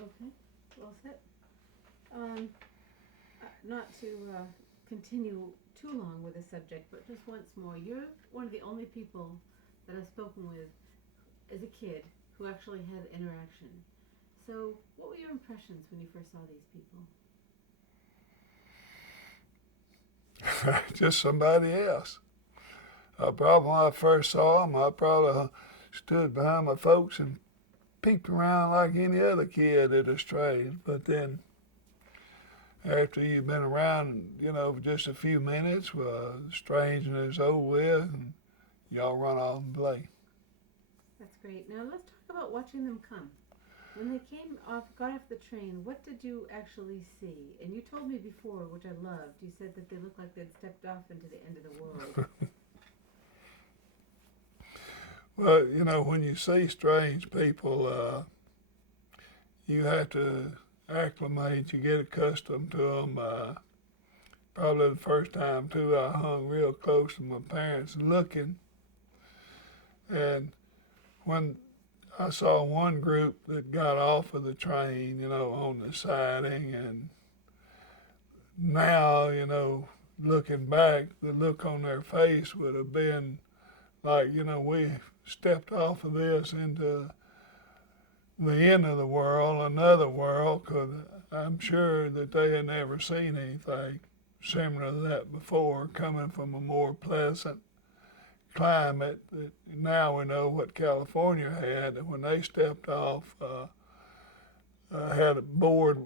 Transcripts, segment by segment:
Okay, well said. Not to continue too long with the subject, but just once more, you're one of the only people that I've spoken with as a kid who actually had interaction. So, what were your impressions when you first saw these people? Just somebody else. Probably when I first saw them, I probably stood behind my folks and peeked around like any other kid at a strange. But then after you've been around, for just a few minutes, strangeness is over with, and y'all run off and play. That's great. Now let's talk about watching them come. When they got off the train, what did you actually see? And you told me before, which I loved. You said that they looked like they'd stepped off into the end of the world. Well, when you see strange people, you have to acclimate. You get accustomed to them. Probably the first time too, I hung real close to my parents looking, and when I saw one group that got off of the train, on the siding, and now, looking back, the look on their face would have been like, we stepped off of this into the end of the world, another world, because I'm sure that they had never seen anything similar to that before, coming from a more pleasant climate. That now we know what California had, and when they stepped off, had a board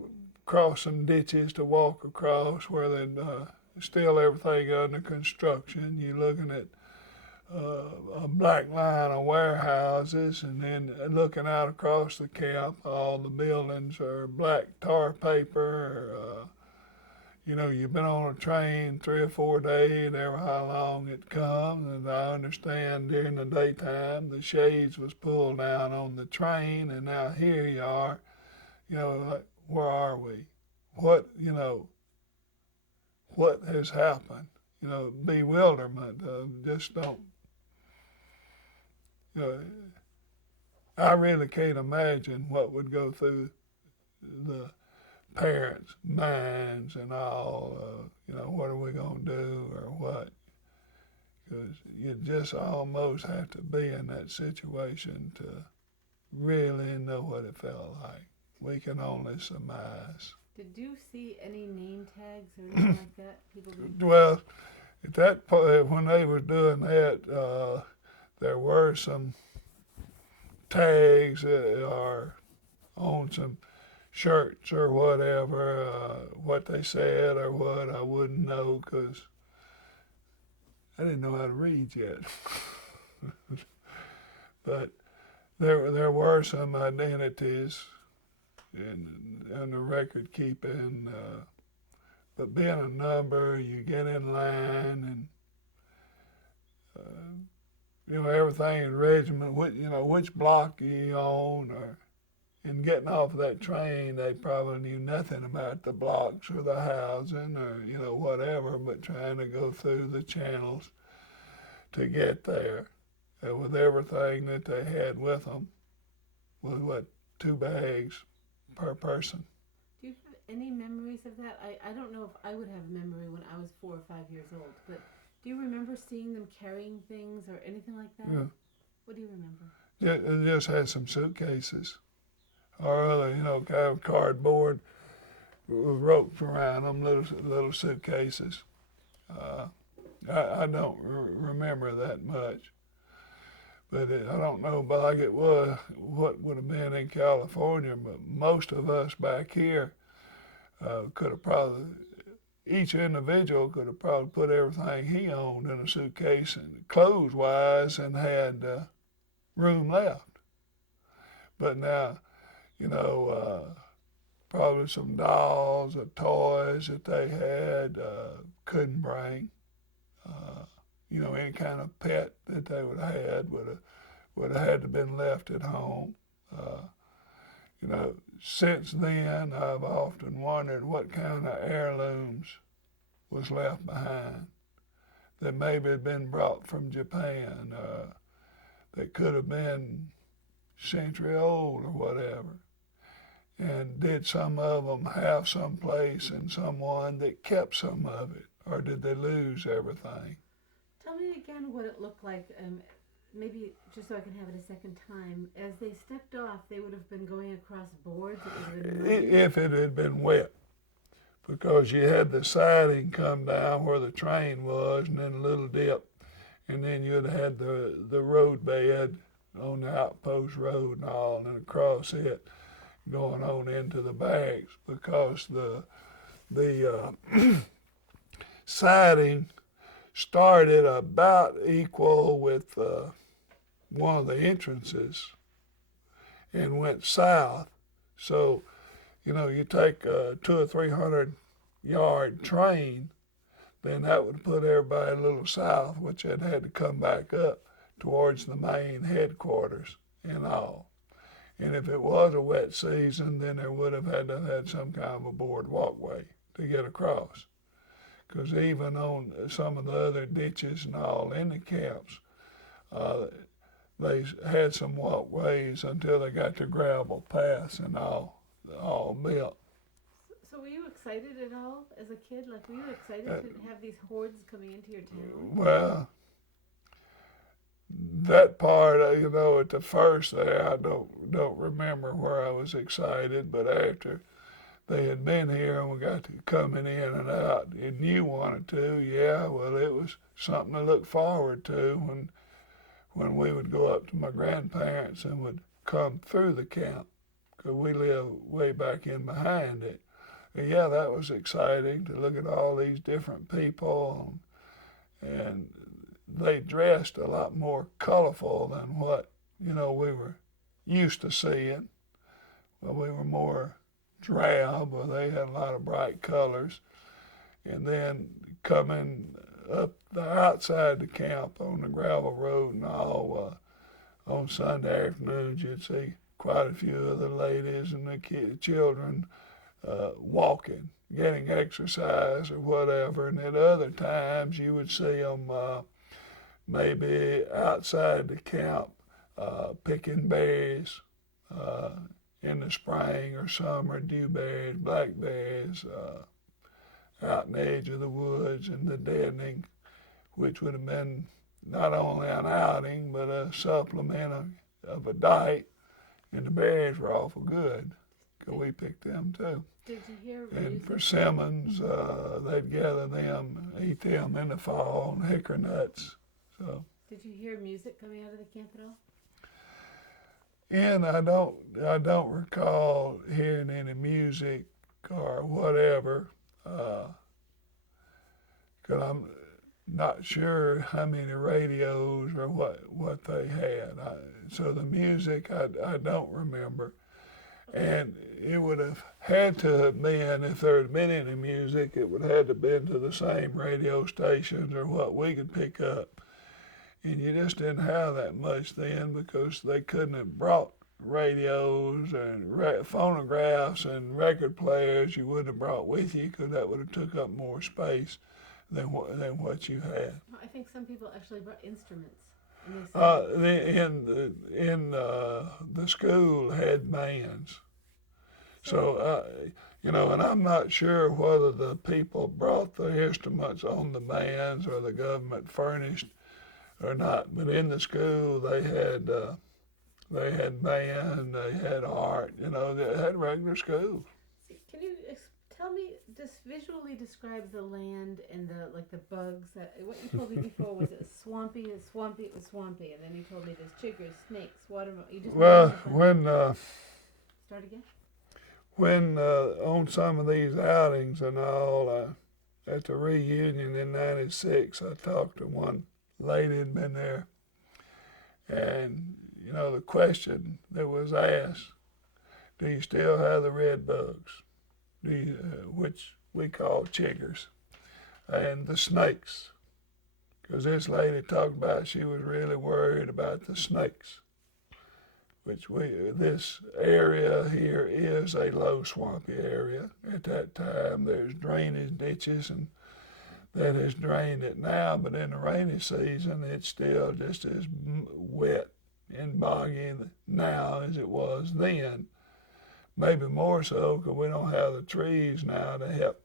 crossing ditches to walk across where they'd still everything under construction. You're looking at a black line of warehouses, and then looking out across the cap, all the buildings are black tar paper. You've been on a train 3 or 4 days, ever how long it comes, and I understand during the daytime the shades was pulled down on the train, and now here you are, like, where are we? What, what has happened? Bewilderment, just don't, I really can't imagine what would go through the parents' minds and all, what are we going to do or what? Because you just almost have to be in that situation to really know what it felt like. We can only surmise. Did you see any name tags or anything like that? People did. Well, at that point, when they were doing that, there were some tags that are on some shirts or whatever. What they said or what, I wouldn't know because I didn't know how to read yet. But there were some identities in the record keeping. But being a number, you get in line, and everything in regiment. Which block you on, or in getting off of that train, they probably knew nothing about the blocks or the housing or whatever, but trying to go through the channels to get there, with everything that they had with them, with 2 bags per person. Do you have any memories of that? I don't know if I would have memory when I was 4 or 5 years old, but do you remember seeing them carrying things or anything like that? Yeah. What do you remember? It just had some suitcases or other, kind of cardboard with ropes around them, little suitcases. I don't remember that much. But I don't know, but like it was, what would have been in California, but most of us back here could have probably, each individual could have probably put everything he owned in a suitcase, and clothes-wise, and had room left. But now, probably some dolls or toys that they had couldn't bring. Any kind of pet that they would have had would have had to been left at home. Since then, I've often wondered what kind of heirlooms was left behind that maybe had been brought from Japan, that could have been century old or whatever. And did some of them have some place and someone that kept some of it, or did they lose everything? Tell me again what it looked like. Maybe just so I can have it a second time. As they stepped off, they would have been going across boards. It would have been muddy. If it had been wet, because you had the siding come down where the train was, and then a little dip, and then you'd have had the road bed on the outpost road and all, and across it, going on into the bags, because the siding started about equal with one of the entrances and went south. So, you take a 200 or 300 yard train, then that would put everybody a little south, which had to come back up towards the main headquarters and all. And if it was a wet season, then there would have had to have had some kind of a board walkway to get across. Because even on some of the other ditches and all in the camps, they had some walkways until they got to gravel paths and all built. So were you excited at all as a kid? Like, were you excited to have these hordes coming into your town? Well, that part, at the first there, I don't remember where I was excited, but after they had been here and we got to coming in and out, and you wanted to, yeah, well, it was something to look forward to when we would go up to my grandparents and would come through the camp, because we live way back in behind it. And yeah, that was exciting to look at all these different people, and they dressed a lot more colorful than what, we were used to seeing. Well, we were more drab, but they had a lot of bright colors. And then coming up the outside the camp on the gravel road and all, on Sunday afternoons, you'd see quite a few of the ladies and the children walking, getting exercise or whatever. And at other times, you would see them maybe outside the camp picking berries in the spring or summer, dewberries, blackberries, out in the edge of the woods and the deadening, which would have been not only an outing but a supplement of a diet. And the berries were awful good, because we picked them too. Did you hear And persimmons, they'd gather them, eat them in the fall, and hickory nuts. So. Did you hear music coming out of the camp at all? And I don't recall hearing any music or whatever, because I'm not sure how many radios or what they had. So the music I don't remember. And it would have had to have been, if there had been any music, it would have had to have been to the same radio stations or what we could pick up. And you just didn't have that much then, because they couldn't have brought radios and phonographs and record players you wouldn't have brought with you, because that would have took up more space than what you had. I think some people actually brought instruments. The school had bands. So, and I'm not sure whether the people brought the instruments on the bands or the government furnished or not, but in the school they had band, they had art, they had regular schools. Can you tell me, just visually describe the land and the bugs? What you told me before was it swampy, it was swampy, and then you told me there's chiggers, snakes, watermelon. Start again? When on some of these outings and all, at the reunion in '96, I talked to one lady who'd been there, and the question that was asked, do you still have the red bugs? Which we call chiggers, and the snakes, because this lady talked about she was really worried about the snakes, which this area here is a low swampy area. At that time, there's drainage ditches and that has drained it now, but in the rainy season, it's still just as wet and boggy now as it was then. maybe more so because we don't have the trees now to help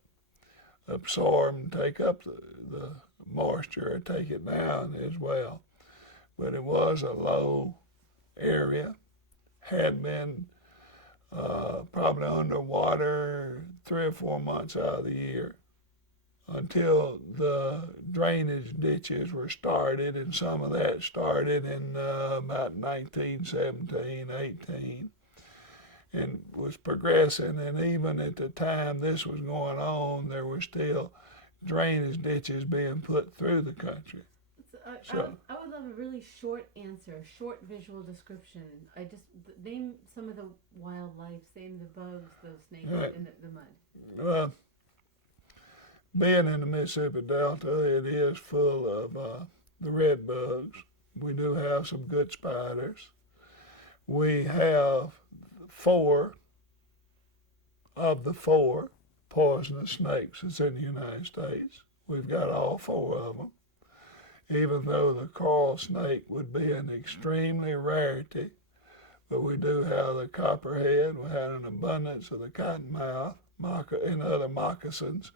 absorb and take up the moisture or take it down as well. But it was a low area, had been probably underwater 3 or 4 months out of the year until the drainage ditches were started, and some of that started in about 1917, 18, and was progressing. And even at the time this was going on, there were still drainage ditches being put through the country. I would love a really short answer, short visual description. I just name some of the wildlife, name the bugs, the snakes, and the mud. Well, being in the Mississippi Delta, it is full of the red bugs. We do have some good spiders. We have 4 of the 4 poisonous snakes that's in the United States. We've got all 4 of them. Even though the coral snake would be an extremely rarity, but we do have the copperhead. We had an abundance of the cottonmouth and other moccasins.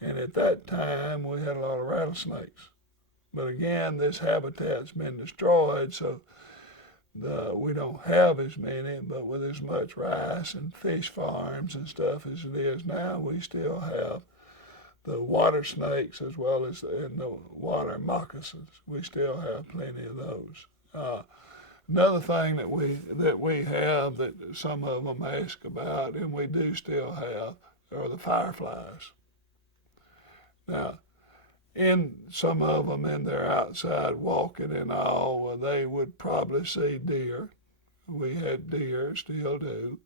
And at that time, we had a lot of rattlesnakes. But again, this habitat's been destroyed, so we don't have as many, but with as much rice and fish farms and stuff as it is now, we still have the water snakes as well as the water moccasins. We still have plenty of those. Another thing that we have that some of them ask about, and we do still have, are the fireflies. Now, in some of them, and they're outside walking and all, well, they would probably see deer. We had deer, still do.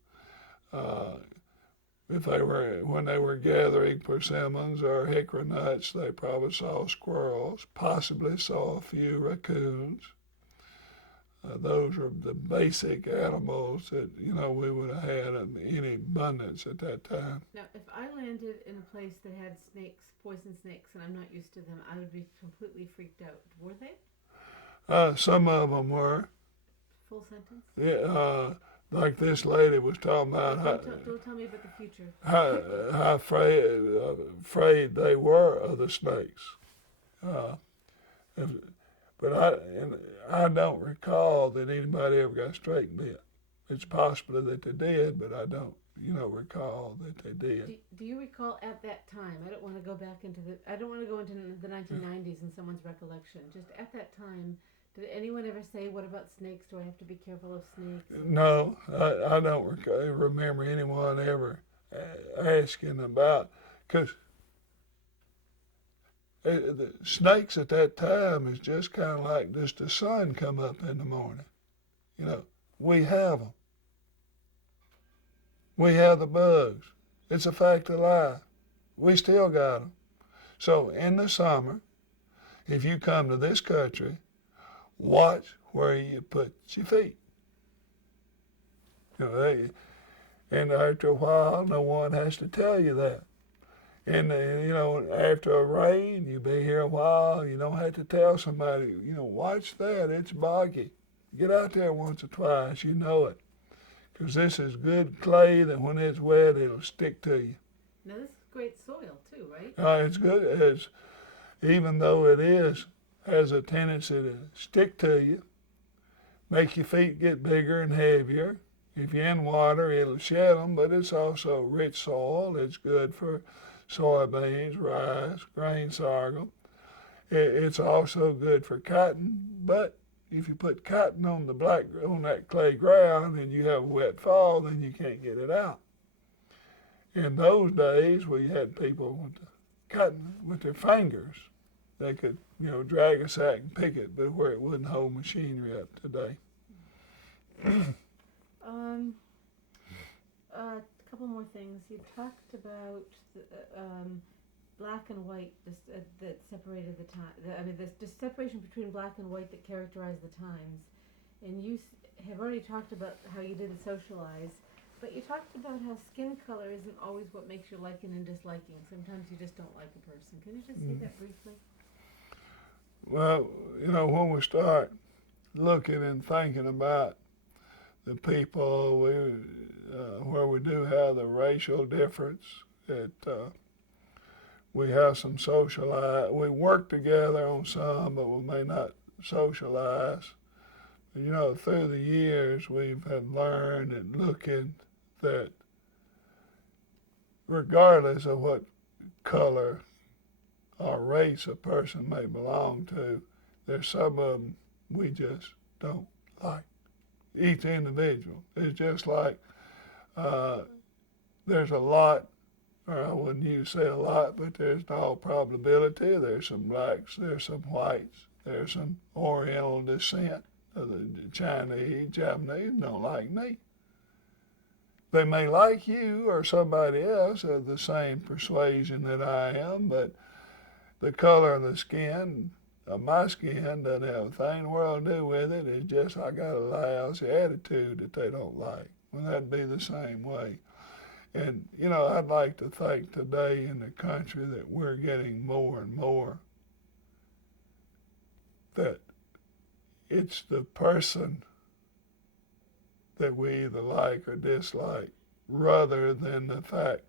When they were gathering persimmons or hickory nuts, they probably saw squirrels, possibly saw a few raccoons. Those are the basic animals that, we would have had in any abundance at that time. Now, if I landed in a place that had snakes, poison snakes, and I'm not used to them, I would be completely freaked out. Were they? Some of them were. Full sentence? Yeah, like this lady was talking about. Don't tell me about the future. How afraid they were of the snakes. But I don't recall that anybody ever got straight bit. It's possible that they did, but I don't, recall that they did. Do you recall at that time? I don't want to go into the 1990s in someone's recollection. Just at that time, did anyone ever say, "What about snakes? Do I have to be careful of snakes?" No, I don't remember anyone ever asking about, because the snakes at that time is just kind of like just the sun come up in the morning. We have them. We have the bugs. It's a fact of life. We still got them. So in the summer, if you come to this country, watch where you put your feet. And after a while, no one has to tell you that. And, after a rain, you be here a while, you don't have to tell somebody, watch that, it's boggy. Get out there once or twice, you know it. Because this is good clay that when it's wet, it'll stick to you. Now, this is great soil, too, right? It's good. Even though it has a tendency to stick to you, make your feet get bigger and heavier. If you're in water, it'll shed them, but it's also rich soil. It's good for soybeans, rice, grain sorghum. It's also good for cotton, but if you put cotton on that clay ground and you have a wet fall, then you can't get it out. In those days, we had people with cotton with their fingers. They could, drag a sack and pick it, but where it wouldn't hold machinery up today. A couple more things. You talked about black and white that separated the time. The separation between black and white that characterized the times. And you have already talked about how you didn't socialize, but you talked about how skin color isn't always what makes you liking and disliking. Sometimes you just don't like a person. Can you just say that briefly? Well, when we start looking and thinking about the people, where we do have the racial difference, that we have some socialize. We work together on some, but we may not socialize. You know, through the years, we've have learned and looking that regardless of what color or race a person may belong to, there's some of them we just don't like. Each individual. It's just like there's a lot, or I wouldn't say a lot, but there's in all probability there's some blacks, there's some whites, there's some Oriental descent. The Chinese, Japanese don't like me. They may like you or somebody else of the same persuasion that I am, but the color of the skin of my skin doesn't have a thing in the world to do with it. It's just I got a lousy attitude that they don't like. Well, that'd be the same way. And, you know, I'd like to think today in the country that we're getting more and more that it's the person that we either like or dislike rather than the fact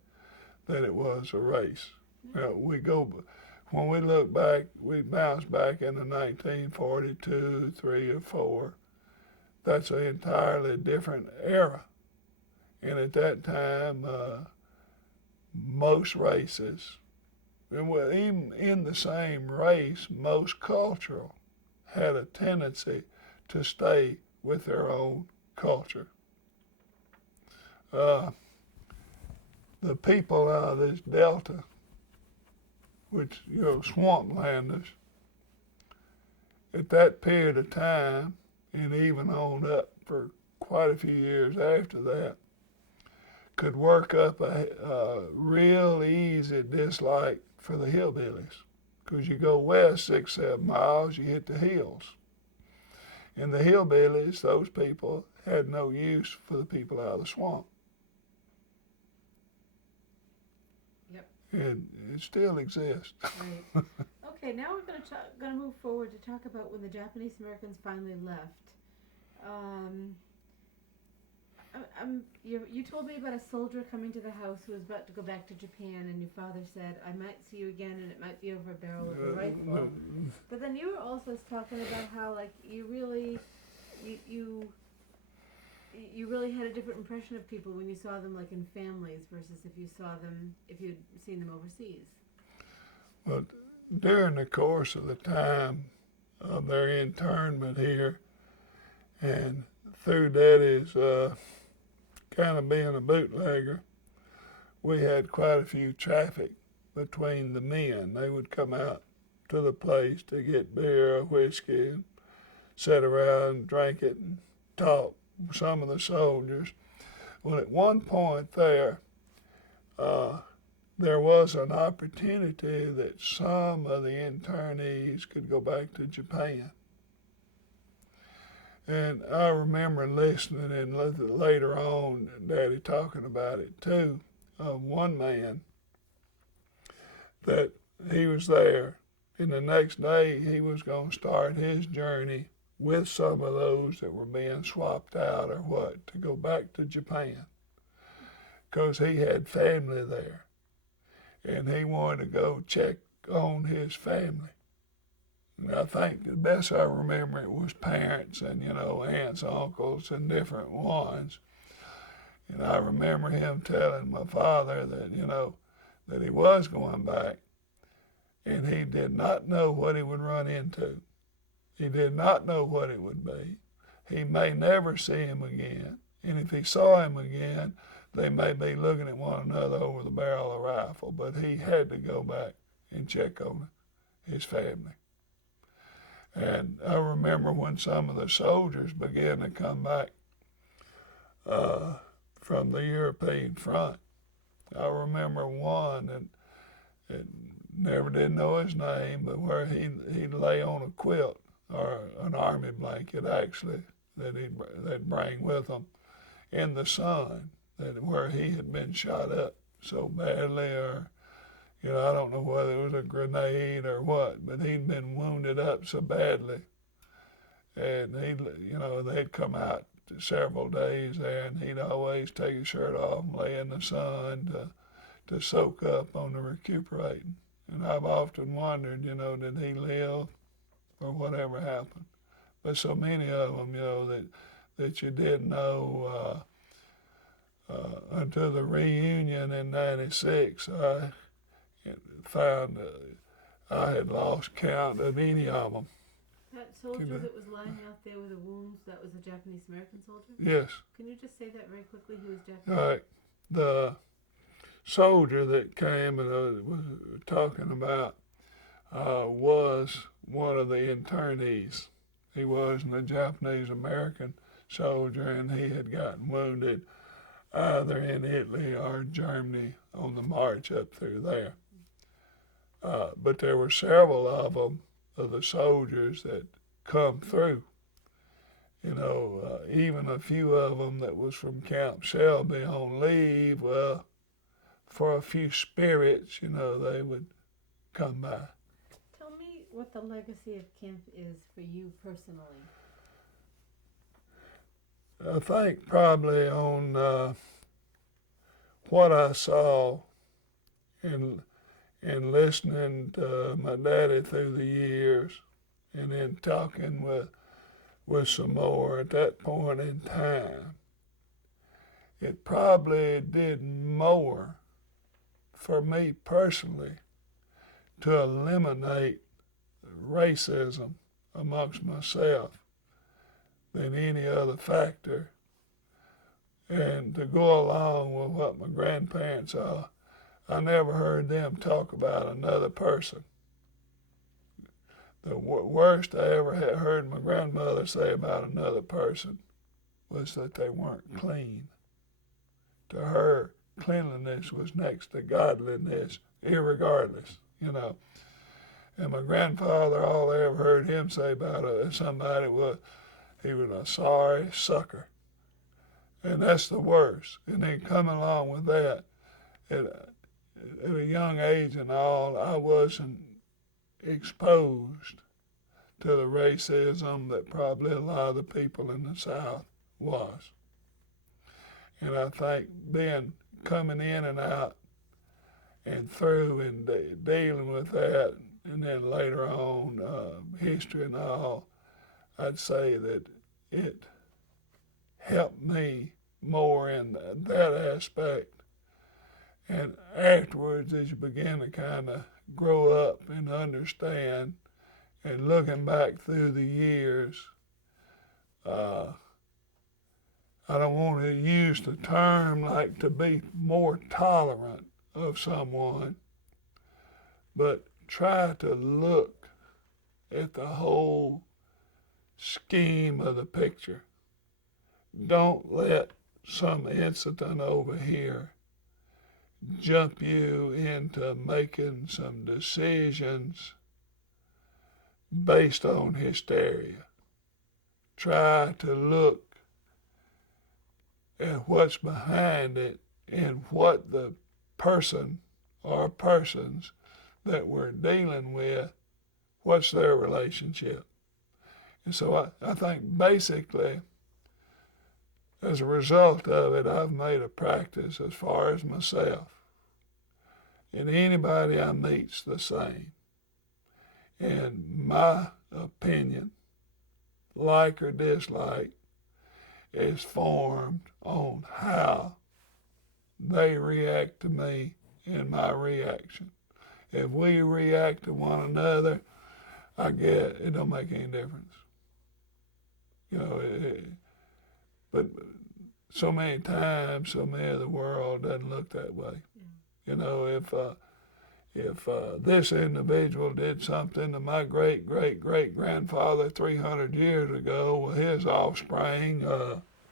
that it was a race. When we look back, we bounce back into 1942, 3 or 4. That's an entirely different era. And at that time, most races, and even in the same race, most cultural, had a tendency to stay with their own culture. The people out of this delta, which, you know, swamplanders, at that period of time, and even on up for quite a few years after that, could work up a real easy dislike for the hillbillies. Because you go west 6, 7 miles, you hit the hills. And the hillbillies, those people, had no use for the people out of the swamp. Yep. And it still exists. Right. Okay, now we're going to move forward to talk about when the Japanese Americans finally left. You told me about a soldier coming to the house who was about to go back to Japan, and your father said, "I might see you again, and it might be over a barrel of a rifle." But then you were also talking about how, like, you really had a different impression of people when you saw them, like, in families versus if you'd seen them overseas. Well, during the course of the time of their internment here, and through Daddy's kind of being a bootlegger, we had quite a few traffic between the men. They would come out to the place to get beer or whiskey and sit around and drink it and talk with some of the soldiers. Well, at one point there was an opportunity that some of the internees could go back to Japan. And I remember listening and later on, Daddy talking about it too, of one man that he was there, and the next day he was going to start his journey with some of those that were being swapped out or what, to go back to Japan, because he had family there, and he wanted to go check on his family. And I think the best I remember it was parents and, you know, aunts, uncles, and different ones. And I remember him telling my father that, you know, that he was going back, and he did not know what he would run into. He did not know what it would be. He may never see him again. And if he saw him again, they may be looking at one another over the barrel of a rifle. But he had to go back and check on his family. And I remember when some of the soldiers began to come back from the European front. I remember one that never did know his name, but where he'd lay on a quilt, or an army blanket actually, that they'd bring with them in the sun, where he had been shot up so badly, or, you know, I don't know whether it was a grenade or what, but he'd been wounded up so badly. And they'd come out several days there, and he'd always take his shirt off and lay in the sun to soak up on the recuperating. And I've often wondered, did he live or whatever happened? But so many of them, that you didn't know until the reunion in '96. I found I had lost count of any of them. That soldier that was lying out there with the wounds, that was a Japanese American soldier? Yes. Can you just say that very quickly? Who was Japanese? All right. The soldier that came and was talking about was one of the internees. He wasn't a Japanese American soldier, and he had gotten wounded either in Italy or Germany on the march up through there. But there were several of them, of the soldiers that come through. Even a few of them that was from Camp Shelby on leave, well, for a few spirits, they would come by. Tell me what the legacy of camp is for you personally. I think probably on what I saw in listening to my daddy through the years, and then talking with some more at that point in time, it probably did more for me personally to eliminate racism amongst myself than any other factor, and to go along with what my grandparents are. I never heard them talk about another person. The worst I ever had heard my grandmother say about another person was that they weren't clean. To her, cleanliness was next to godliness, irregardless, And my grandfather, all I ever heard him say about somebody was he was a sorry sucker. And that's the worst. And then coming along with that, at a young age and all, I wasn't exposed to the racism that probably a lot of the people in the South was. And I think coming in and out and through and dealing with that, and then later on history and all, I'd say that it helped me more in that aspect. And afterwards, as you begin to kind of grow up and understand, and looking back through the years, I don't want to use the term like to be more tolerant of someone, but try to look at the whole scheme of the picture. Don't let some incident over here jump you into making some decisions based on hysteria. Try to look at what's behind it and what the person or persons that we're dealing with, what's their relationship. And so I think basically, as a result of it, I've made a practice as far as myself. And anybody I meet's the same. And my opinion, like or dislike, is formed on how they react to me and my reaction. If we react to one another, I get it don't make any difference. But so many times, so many of the world doesn't look that way. If this individual did something to my great-great-great-grandfather 300 years ago with his offspring,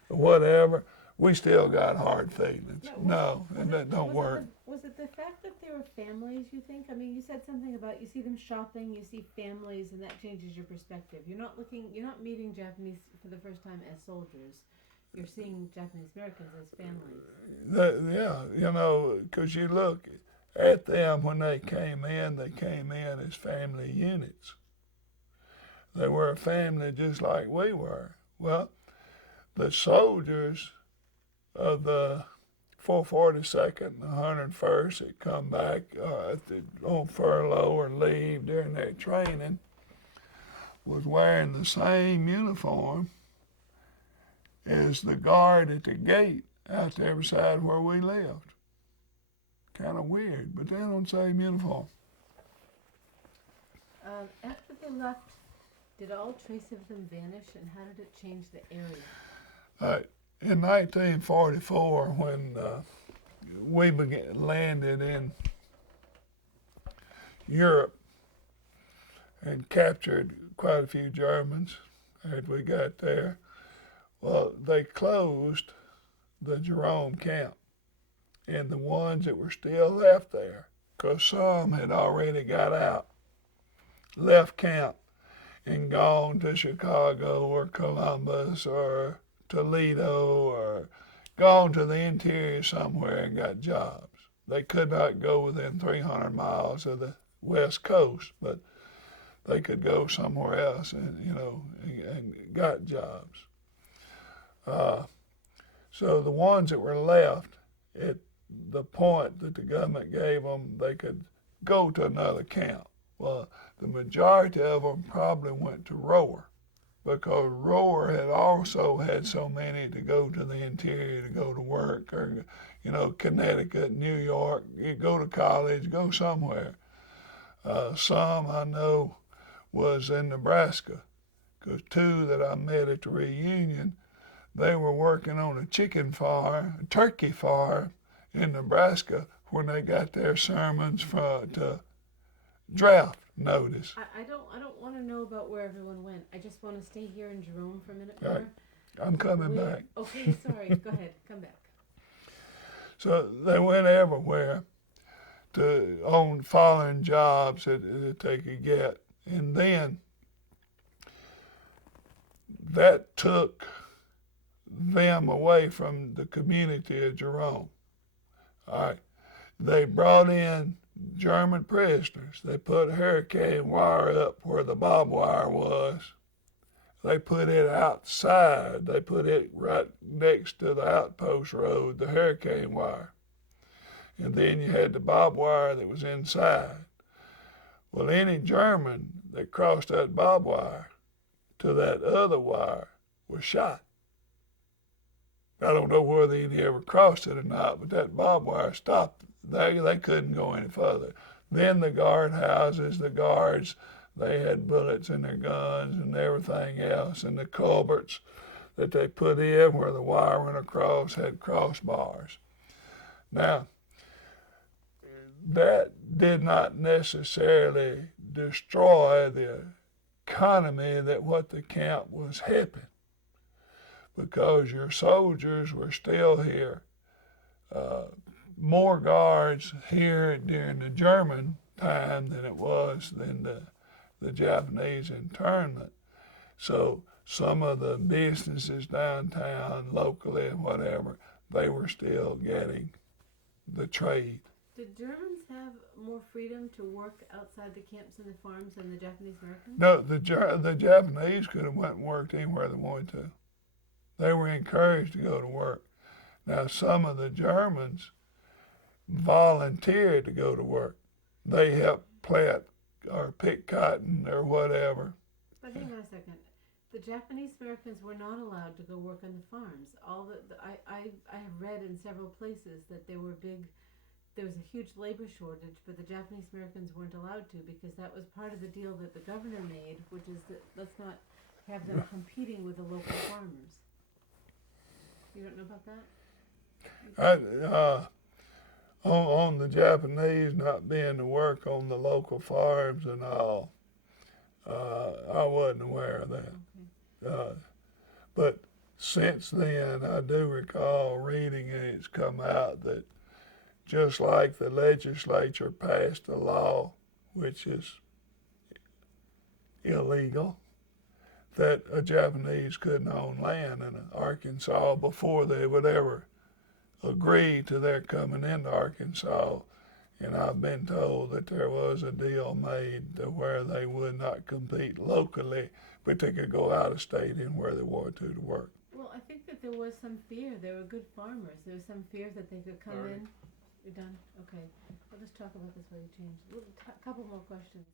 whatever, we still got hard feelings. That don't work. Was it the fact that they were families, you think? I mean, you said something about you see them shopping, you see families, and that changes your perspective. You're not meeting Japanese for the first time as soldiers. You're seeing Japanese Americans as families. Because you look at them when they came in as family units. They were a family just like we were. Well, the soldiers of the 442nd, the 101st that come back on furlough or leave during their training was wearing the same uniform as the guard at the gate out the other side where we lived. Kind of weird, but they're on the same uniform. After they left, did all trace of them vanish, and how did it change the area? In 1944, when we landed in Europe and captured quite a few Germans as we got there, well, they closed the Jerome camp, and the ones that were still left there, because some had already got out, left camp and gone to Chicago or Columbus or Toledo or gone to the interior somewhere and got jobs. They could not go within 300 miles of the West Coast, but they could go somewhere else and got jobs. So the ones that were left, at the point that the government gave them, they could go to another camp. Well, the majority of them probably went to Rower, because Rower had also had so many to go to the interior to go to work, or Connecticut, New York, you go to college, go somewhere. Some I know was in Nebraska, because two that I met at the reunion, they were working on a turkey farm in Nebraska when they got their sermons to draft notice. I don't want to know about where everyone went. I just want to stay here in Jerome for a minute. All right. I'm coming back. Okay, sorry. Go ahead. Come back. So they went everywhere on following jobs that they could get. And then that took them away from the community of Jerome. All right. They brought in German prisoners. They put hurricane wire up where the barbed wire was. They put it outside. They put it right next to the outpost road, the hurricane wire. And then you had the barbed wire that was inside. Well, any German that crossed that barbed wire to that other wire was shot. I don't know whether any ever crossed it or not, but that barbed wire stopped. They couldn't go any further. Then the guard houses, the guards, they had bullets in their guns and everything else, and the culverts that they put in where the wire went across had crossbars. Now, that did not necessarily destroy the economy that what the camp was helping, because your soldiers were still here. More guards here during the German time than it was than the Japanese internment. So some of the businesses downtown, locally and whatever, they were still getting the trade. Did Germans have more freedom to work outside the camps and the farms than the Japanese Americans? No, the Japanese could have went and worked anywhere they wanted to. They were encouraged to go to work. Now, some of the Germans volunteered to go to work. They helped plant or pick cotton or whatever. But hang on a second. The Japanese Americans were not allowed to go work on the farms. I have read in several places that there was a huge labor shortage, but the Japanese Americans weren't allowed to, because that was part of the deal that the governor made, which is that let's not have them competing with the local farmers. You don't know about that? On the Japanese not being to work on the local farms and all, I wasn't aware of that. Okay. But since then, I do recall reading, and it's come out that just like the legislature passed a law, which is illegal, that a Japanese couldn't own land in Arkansas before they would ever agree to their coming into Arkansas. And I've been told that there was a deal made to where they would not compete locally, but they could go out of state in where they wanted to work. Well, I think that there was some fear. They were good farmers. There was some fear that they could come Sorry. in. You're done? Okay. I'll just talk about this while you change. A couple more questions.